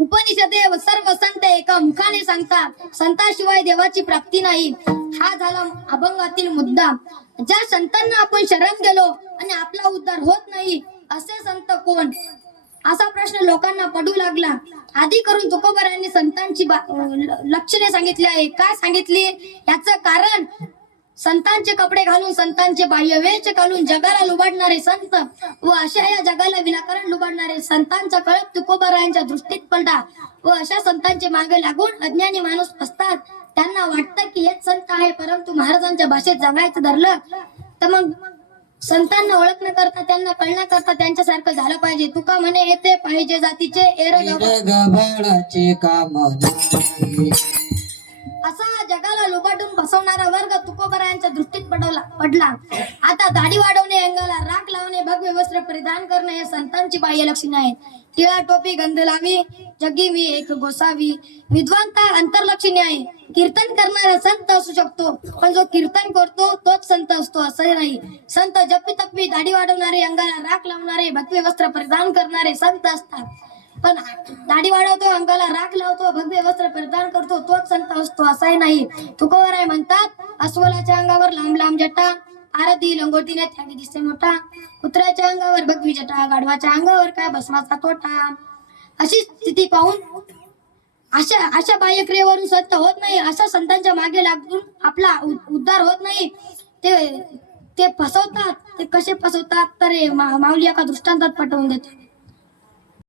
उपनिषदे सर्व संत एका मुखाने सांगतात, संताशिवाय देवाची प्राप्ती नाही. हा झाला अभंगातील मुद्दा. ज्या संतांना आपण शरण गेलो आणि आपला उद्धार होत नाही, असे संत कोण, असा प्रश्न लोकांना पडू लागला. आधी करून तुकोबारायांनी संतांची लक्षणे सांगितली आहे. काय सांगितली याचं कारण, संतांचे कपडे घालून, संतांचे बाह्यवेश घालून जगाला लुबाडणारे संत व अशा या जगाला विनाकारण लुबाडणारे संतांचा कळप तुकोबारायांच्या दृष्टीत पडला. व अशा संतांचे मागे लागून अज्ञानी माणूस असतात. त्यांना वाटतं की हेच संत आहे, परंतु महाराजांच्या भाषेत जगायचं धरलं तर मग संतांना ओळख न करता, त्यांना कळण्या करता त्यांच्यासारखं झालं पाहिजे. तुका म्हणे येते पाहिजे जातीचे गबाळाचे काम नाही. असा जगाला लुबाडून बसवणारा वर्ग तुकोबारायांच्या दृष्टीत पडला. आता दाढी वाढवणे, अंगाला राख लावणे, भगवे वस्त्र परिधान करणे हे संतांची बाह्य लक्षणे आहेत. टिळा टोपी गंध लावी, जगी मी एक गोसावी, विद्वांता अंतरलक्षणी आहे. कीर्तन करणारा संत असू शकतो, पण जो कीर्तन करतो तोच संत असतो असं नाही. संत जप्पी तप्पी, दाढी वाढवणारे, अंगाला राख लावणारे, भगवे वस्त्र परिधान करणारे संत असतात. पण दाढी वाढवतो, अंगाला राख लावतो, भगवे वस्त्र परिधान करतो तोच संत असतो असंही नाही. तुकोबाराय म्हणतात, अस्वलाच्या अंगावर लांब लांब जटा, आरती लंगोटीने त्यागी दिसते मोठा, कुत्र्याच्या अंगावर भगवी जटा, गाढवाच्या अंगावर काय भस्माचा तोटा. अशी स्थिती पाहून अशा बाह्यक्रियेवरून संत होत नाही. अशा संतांच्या मागे लागून आपला उद्धार होत नाही. ते फसवतात. ते कसे फसवतात तर माऊली एका दृष्टांतात पटवून देतात.